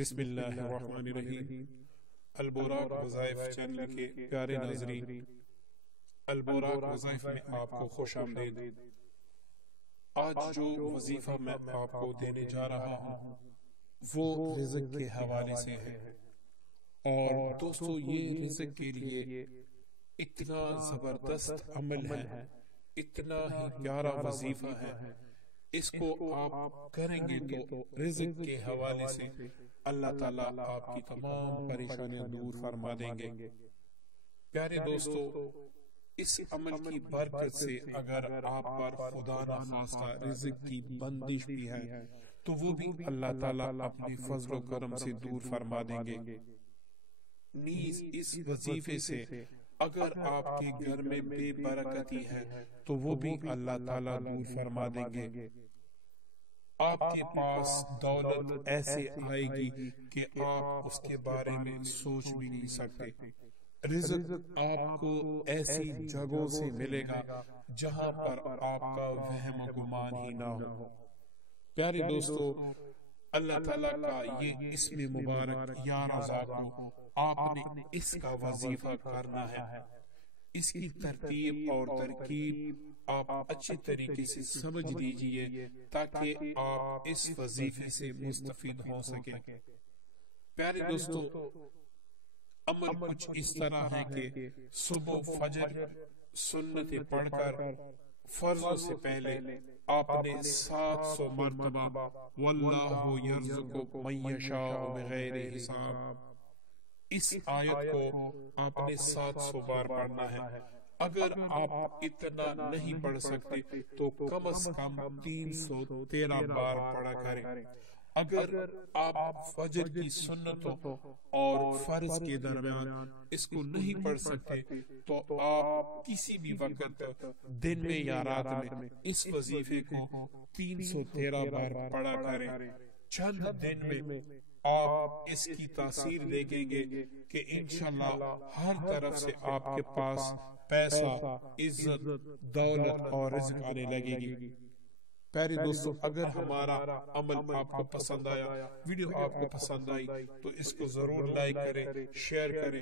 بسم اللہ الرحمن الرحیم۔ البراق وظائف چینل کے پیارے ناظرین، البراق وظائف میں آپ کو خوش آمدید۔ آج جو وظیفہ میں آپ کو دینے جا رہا ہوں وہ رزق کے حوالے سے ہے، اور دوستو یہ رزق کے لیے اتنا زبردست عمل ہے، اتنا ہی پیارا وظیفہ ہے، اس کو آپ کریں گے تو رزق کے حوالے سے اللہ تعالیٰ آپ کی تمام پریشانیاں دور فرما دیں گے۔ پیارے دوستو، اس عمل کی برکت سے اگر آپ پر خدا نخواستہ رزق کی بندش بھی ہے تو وہ بھی اللہ تعالیٰ اپنے فضل و کرم سے دور فرما دیں گے۔ نیز اس وظیفے سے اگر آپ کے گھر میں بے برکتی ہے تو وہ بھی اللہ تعالیٰ دور فرما دیں گے۔ آپ کے پاس دولت ایسے آئے گی کہ آپ اس کے بارے میں سوچ بھی نہیں سکتے۔ رزق آپ کو ایسی جگہوں سے ملے گا جہاں پر آپ کا وہم و گمان ہی نہ ہو۔ پیارے دوستو، اللہ تعالیٰ کا یہ اسم مبارک یا رزاق، آپ نے اس کا وظیفہ کرنا ہے۔ اس کی ترتیب اور ترکیب آپ اچھے طریقے سے سمجھ لیجئے تاکہ آپ اس وظیفے سے مستفید ہو سکیں۔ پیارے دوستو، عمل کچھ اس طرح ہے کہ صبح فجر سنت پڑھ کر فرضوں سے پہلے آپ نے 700 مرتبہ واللہ یرزق من یشاء بغیر حساب، اس آیت کو آپ نے 700 بار پڑھنا ہے۔ اگر آپ اتنا نہیں پڑھ سکتے تو کم از کم 313 بار پڑھا کریں۔ اگر آپ فجر کی سنتوں اور فرض کے درمیان اس کو نہیں پڑھ سکتے تو آپ کسی بھی وقت دن میں یا رات میں اس وظیفے کو 313 بار پڑھا کریں۔ چند دن میں آپ اس کی تاثیر دیکھیں گے کہ انشاءاللہ ہر طرف سے آپ کے پاس پیسہ، عزت، دولت اور رزق آنے لگے گی۔ پیارے دوستو، اگر ہمارا عمل آپ کو پسند آیا، ویڈیو آپ کو پسند آئی تو اس کو ضرور لائک کریں، شیئر کریں۔